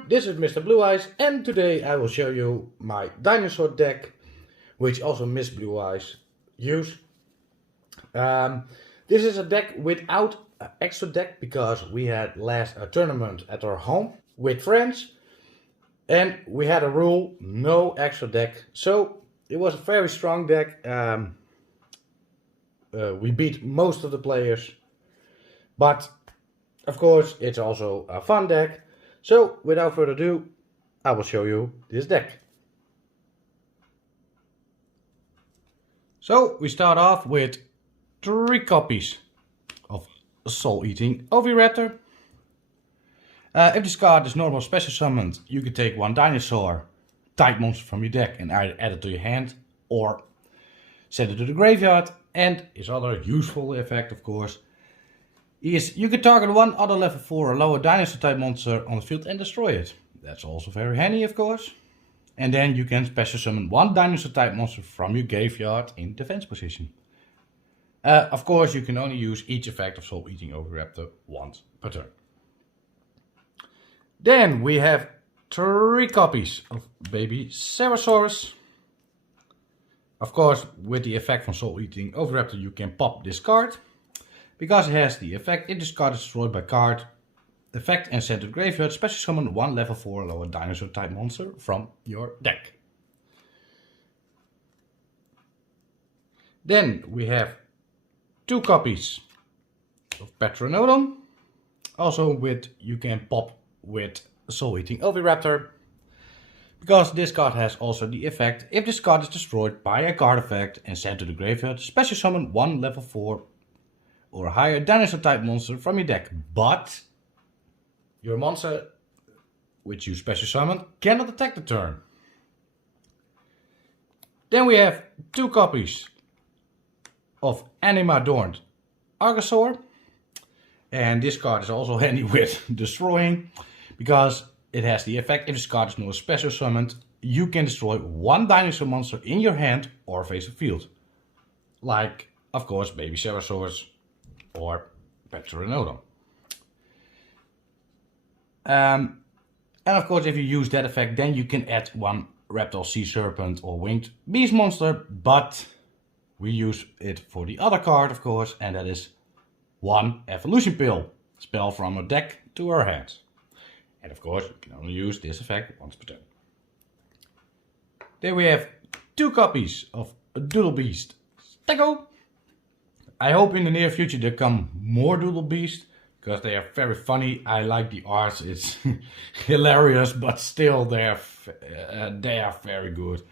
YouTube, this is Mr. Blue Eyes, and today I will show you my Dinosaur deck, which also Miss Blue Eyes use. This is a deck without an extra deck because we had last a tournament at our home with friends, and we had a rule, no extra deck. So it was a very strong deck. We beat most of the players, but of course it's also a fun deck. So without further ado, I will show you this deck. So we start off with 3 copies of Soul Eating Oviraptor. If this card is normal special summoned, you can take 1 Dinosaur type monster from your deck and either add it to your hand or send it to the graveyard. And his other useful effect, of course, is you can target 1 other level 4 or lower dinosaur type monster on the field and destroy it. That's also very handy, of course. And then you can special summon 1 dinosaur type monster from your graveyard in defense position. Of course, you can only use each effect of Soul Eating Oviraptor once per turn. Then we have 3 copies of Baby Ceratosaurus. Of course, with the effect from Soul Eating Oviraptor, you can pop this card. Because it has the effect, if this card is destroyed by card effect and sent to the graveyard, special summon 1 level 4 lower dinosaur type monster from your deck. Then we have 2 copies of Petronodon. Also with, you can pop with Soul Eating Oviraptor. Because this card has also the effect, if this card is destroyed by a card effect and sent to the graveyard, special summon 1 level 4 or a higher dinosaur type monster from your deck. But your monster, which you special summon, cannot attack the turn. Then we have 2 copies of Anima Adorned Argosaur. And this card is also handy with destroying, because it has the effect, if this card is not special summoned, you can destroy 1 dinosaur monster in your hand or face the field. Like, of course, Baby Ceratosaurus or Petronodon. And of course, if you use that effect, then you can add 1 Reptile Sea Serpent or Winged Beast monster, but we use it for the other card, of course, and that is 1 Evolution Pill spell from a deck to our hands. And of course, you can only use this effect once per turn. Then we have 2 copies of Doodle Beast Stego. I hope in the near future there come more Doodle Beast, because they are very funny. I like the art, it's hilarious, but still they are very good.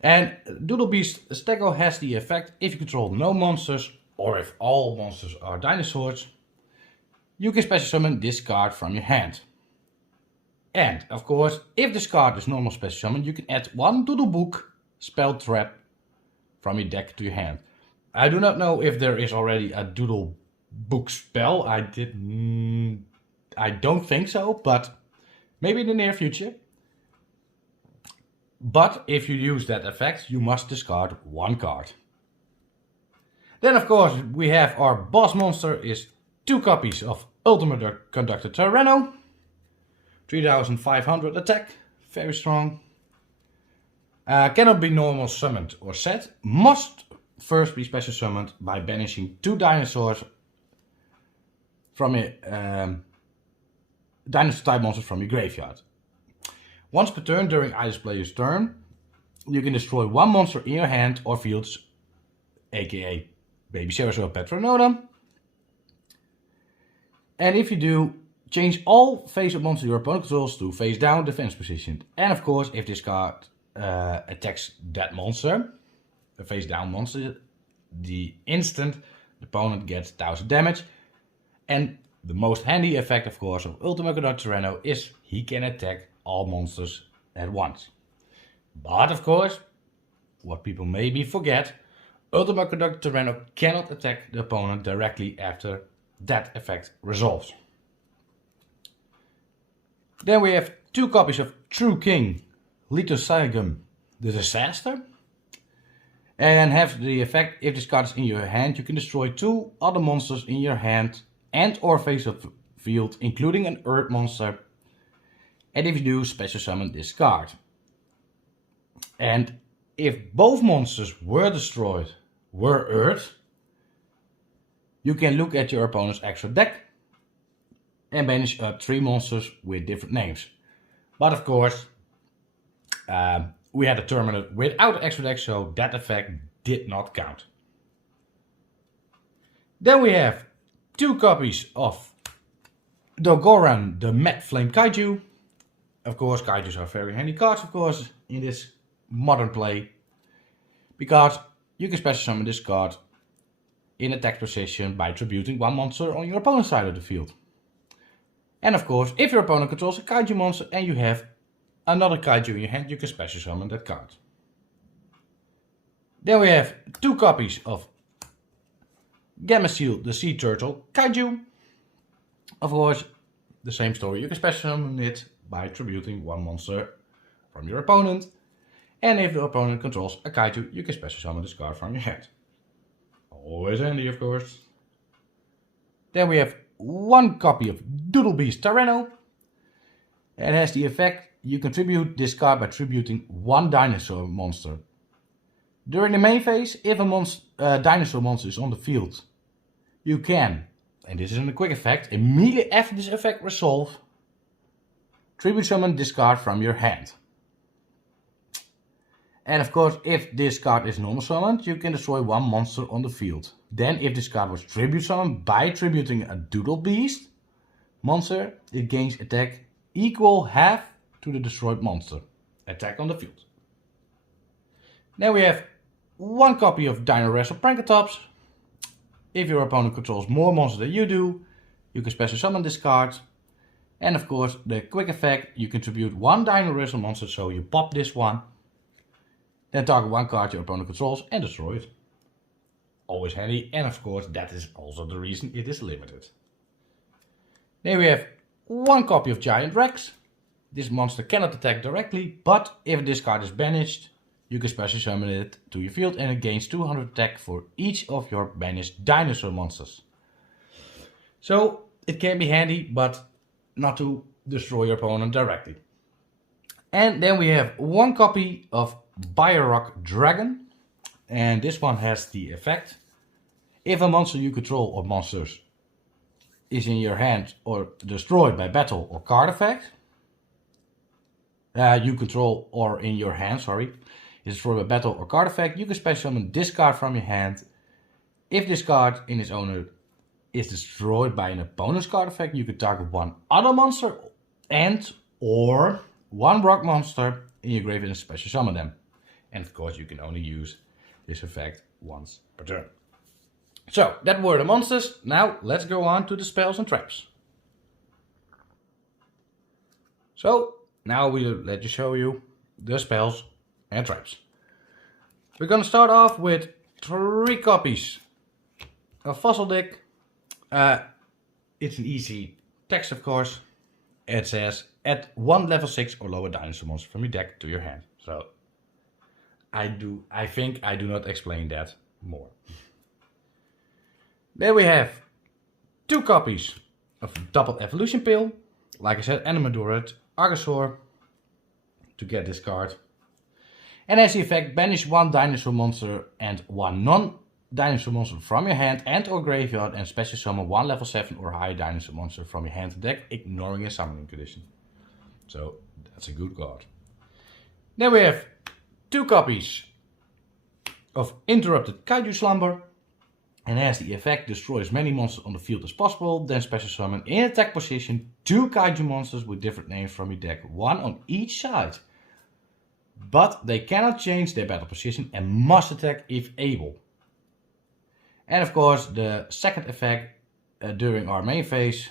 And Doodle Beast Stego has the effect, if you control no monsters, or if all monsters are dinosaurs, you can special summon this card from your hand. And of course, if this card is normal special summon, you can add 1 Doodle Book spell trap from your deck to your hand. I do not know if there is already a Doodle Book spell. I don't think so, but maybe in the near future. But if you use that effect, you must discard 1 card. Then of course we have our boss monster is 2 copies of Ultimate Conductor Tyranno. 3500 attack, very strong. Cannot be normal summoned or set. Must first be special summoned by banishing 2 dinosaurs from a dinosaur type monster from your graveyard. Once per turn during either player's turn, you can destroy 1 monster in your hand or fields, aka Baby Ceratosaurus or Petronodon. And if you do, change all face-up monsters your opponent controls to face down defense position. And of course, if this card attacks that monster, a face down monster, the instant the opponent gets 1000 damage. And the most handy effect, of course, of Ultimate Conductor Tyranno is he can attack all monsters at once. But of course, what people maybe forget, Ultimate Conductor Tyranno cannot attack the opponent directly after that effect resolves. Then we have 2 copies of True King Lithosygum the Disaster. And have the effect, if this card is in your hand, you can destroy 2 other monsters in your hand and or face of field, including an Earth monster. And if you do, special summon this card. And if both monsters were destroyed were Earth, you can look at your opponent's extra deck and banish up 3 monsters with different names. But of course, we had a tournament without extra deck, so that effect did not count. Then we have 2 copies of Dogoran, the Mad Flame Kaiju. Of course, Kaijus are very handy cards, of course, in this modern play. Because you can special summon this card in attack position by tributing 1 monster on your opponent's side of the field. And of course, if your opponent controls a Kaiju monster and you have another Kaiju in your hand, you can special summon that card. Then we have 2 copies of Gamma Seal, the Sea Turtle Kaiju. Of course, the same story. You can special summon it by tributing 1 monster from your opponent. And if the opponent controls a Kaiju, you can special summon this card from your hand. Always handy, of course. Then we have 1 copy of Duelist Tyranno. It has the effect, you contribute this card by tributing 1 dinosaur monster. During the main phase, if a dinosaur monster is on the field, you can, and this is a quick effect, immediately after this effect resolve, tribute summon this card from your hand. And of course, if this card is normal summoned, you can destroy 1 monster on the field. Then if this card was tribute summoned by tributing a Duelist monster, it gains attack equal half to the destroyed monster attack on the field. Then we have 1 copy of Dino Wrestle Prankatops. If your opponent controls more monsters than you do, you can special summon this card. And of course, the quick effect, you contribute 1 Dino Wrestle monster, so you pop this one. Then target 1 card your opponent controls and destroy it. Always handy, and of course that is also the reason it is limited. Then we have 1 copy of Giant Rex. This monster cannot attack directly, but if this card is banished, you can special summon it to your field and it gains 200 attack for each of your banished dinosaur monsters. So it can be handy, but not to destroy your opponent directly. And then we have 1 copy of Biorock Dragon, and this one has the effect, if a monster you control or monsters is in your hand or destroyed by battle or card effect, you control or in your hand, is destroyed by battle or card effect, you can special summon this card from your hand. If this card in its owner is destroyed by an opponent's card effect, you can target 1 other monster and or 1 rock monster in your graveyard and special summon them. And of course you can only use this effect once per turn. So that were the monsters. Now let's go on to the spells and traps. So now we'll let you show you the spells and traps. We're gonna start off with 3 copies of Fossil Deck. It's an easy text, of course. It says, add 1 level 6 or lower dinosaur monster from your deck to your hand. So I think I do not explain that more. Then we have 2 copies of Double Evolution Pill. Like I said, Animadorid, Argosaur to get this card. And as the effect, banish 1 dinosaur monster and 1 non-dinosaur monster from your hand and or graveyard and special summon 1 level 7 or higher dinosaur monster from your hand to deck, ignoring a summoning condition. So that's a good card. Then we have 2 copies of Interrupted Kaiju Slumber. And as the effect, destroy as many monsters on the field as possible. Then special summon in attack position 2 Kaiju monsters with different names from your deck. 1 on each side. But they cannot change their battle position and must attack if able. And of course the second effect, during our main phase,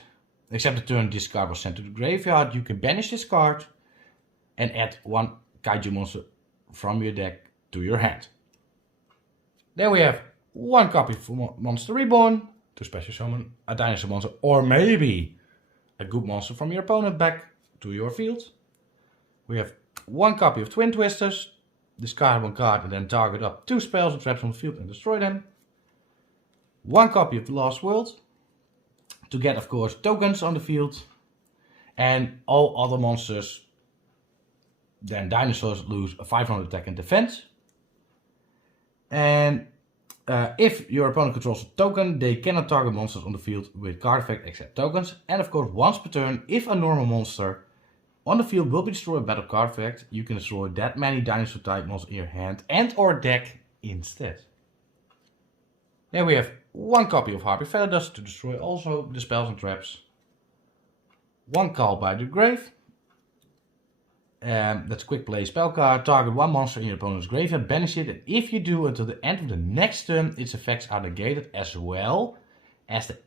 except the turn this card was sent to the graveyard, you can banish this card and add 1 Kaiju monster from your deck to your hand. Then we have 1 copy for Monster Reborn to special summon a dinosaur monster or maybe a good monster from your opponent back to your field. We have 1 copy of Twin Twisters, discard 1 card and then target up 2 spells and traps on the field and destroy them. 1 copy of The Lost World to get, of course, tokens on the field. And all other monsters than dinosaurs lose a 500 attack and defense. And if your opponent controls a token, they cannot target monsters on the field with card effect except tokens. And of course, once per turn, if a normal monster on the field will be destroyed by the card effect, you can destroy that many dinosaur type monsters in your hand and or deck instead. Then we have one copy of Harpy Feather Dust to destroy also the spells and traps. One Call by the Grave. That's a quick play spell card. Target one monster in your opponent's graveyard, banish it, and if you do until the end of the next turn, its effects are negated as well as the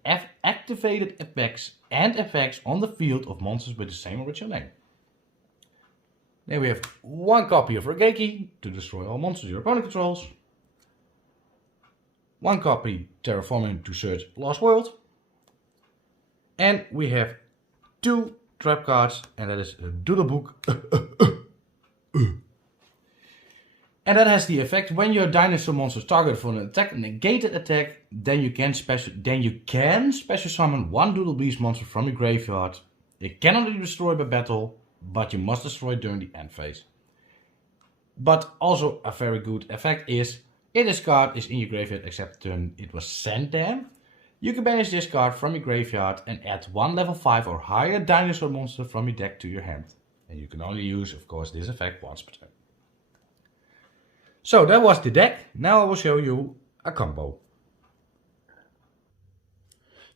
activated effects and effects on the field of monsters with the same original name. Then we have one copy of Regeki to destroy all monsters your opponent controls. One copy Terraforming to search Lost World. And we have two trap cards, and that is a Doodle Book. And that has the effect when your dinosaur monster is targeted for an attack, negated attack, then you can special summon one Doodle Beast monster from your graveyard. It cannot be destroyed by battle, but you must destroy it during the end phase. But also a very good effect is, if this card is in your graveyard except the turn it was sent there, you can banish this card from your graveyard and add one level 5 or higher dinosaur monster from your deck to your hand. And you can only use, of course, this effect once per turn. So that was the deck. Now I will show you a combo.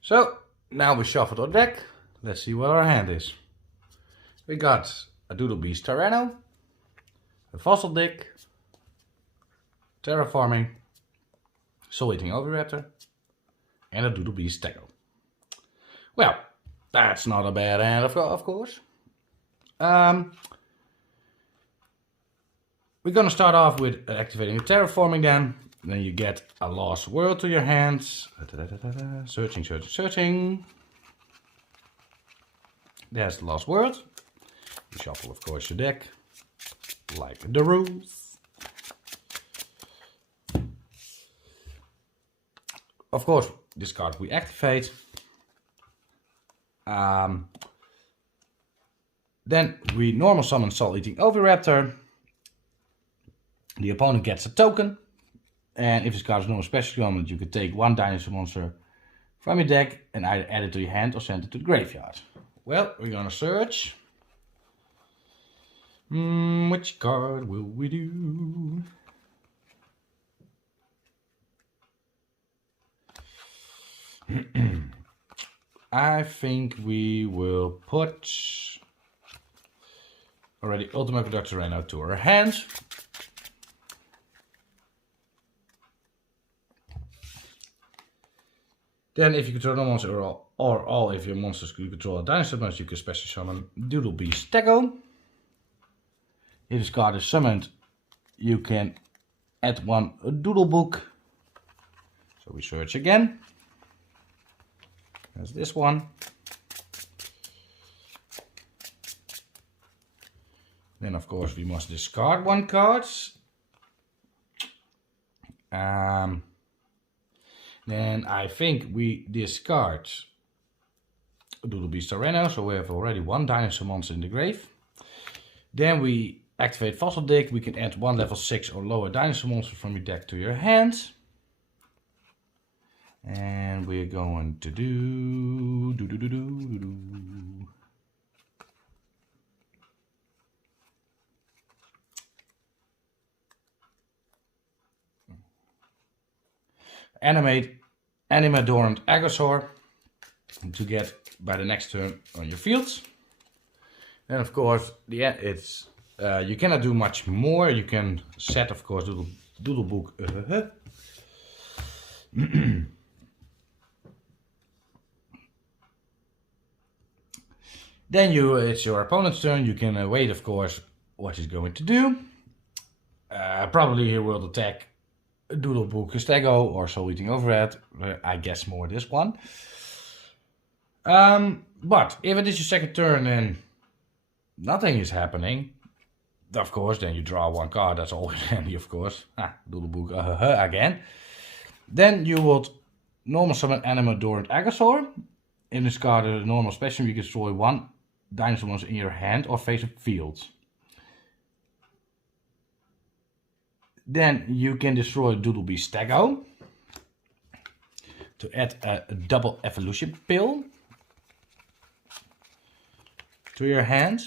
So now we shuffled our deck. Let's see what our hand is. We got a Doodle Beast Tyranno, a Fossil Deck, Terraforming, Soul Eating Oviraptor, and a Doodle Beast Stego. Well, that's not a bad hand, of course. We're gonna start off with activating the Terraforming then. Then you get a Lost World to your hands. Searching, searching, searching. There's the Lost World. You shuffle, of course, your deck, like the rules. Of course, this card we activate. Then we normal summon Soul Eating Oviraptor. The opponent gets a token. And if this card is normal special summon, you can take one dinosaur monster from your deck and either add it to your hand or send it to the graveyard. Well, we're gonna search. Which card will we do? I think we will put already Ultimate Conductor Tyranno to our hands. Then if you control no monster or all if your monsters you control a dinosaur monster, you can special summon Doodle Beast Stego. If this card is summoned, you can add one Doodle Book. So we search again. There's this one. Then of course we must discard one card. Then I think we discard Doodle Beast Tyranno, so we have already one dinosaur monster in the grave. Then we activate Fossil Deck. We can add one level 6 or lower dinosaur monster from your deck to your hand. And we're going to do animate Animadorant Agosaur to get by the next turn on your fields. And of course, it's you cannot do much more. You can set, of course, Doodle Book. Then it's your opponent's turn. You can wait, of course, what he's going to do. Probably he will attack Doodle Book Stego or Soul Eating Overhead. I guess more this one. But if it is your second turn and nothing is happening, of course, then you draw one card. That's always handy, of course. Doodle Book again. Then you would normal summon Animadorant Agosaur. In this card, a normal special, you can destroy one dinosaur monster in your hand or face a field. Then you can destroy Doodle Beast Stego to add a double evolution pill to your hand.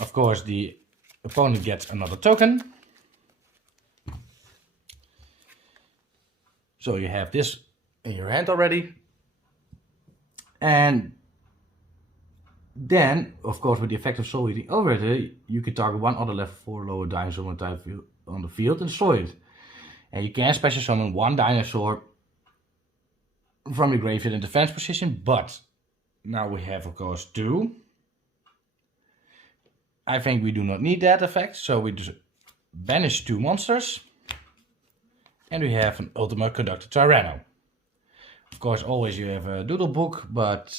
Of course, the opponent gets another token. So you have this in your hand already. And then, of course, with the effect of Soul Eating Override, you can target one other level 4 lower dinosaur on the field and destroy it. And you can special summon one dinosaur from your graveyard in defense position, but now we have, of course, 2. I think we do not need that effect, so we just banish 2 monsters. And we have an Ultimate Conductor Tyranno. Of course, always you have a Doodle Book, but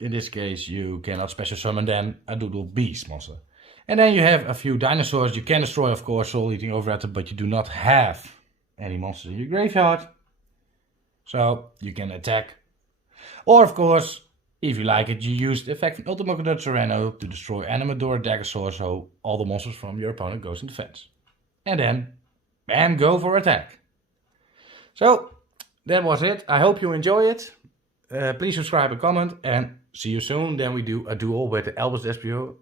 in this case you cannot special summon then a Doodle Beast monster. And then you have a few dinosaurs. You can destroy, of course, Soul Eating Override, but you do not have any monsters in your graveyard. So you can attack. Or, of course, if you like it, you use the effect from Ultimate Conductor Tyranno to destroy Animador Dagasaur, so all the monsters from your opponent goes in defense. And then, bam, go for attack. So, that was it. I hope you enjoy it. Please subscribe and comment, and see you soon. Then we do a duel with the Albus Despio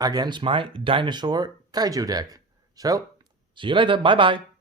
against my Dinosaur Kaiju deck. So, see you later. Bye bye.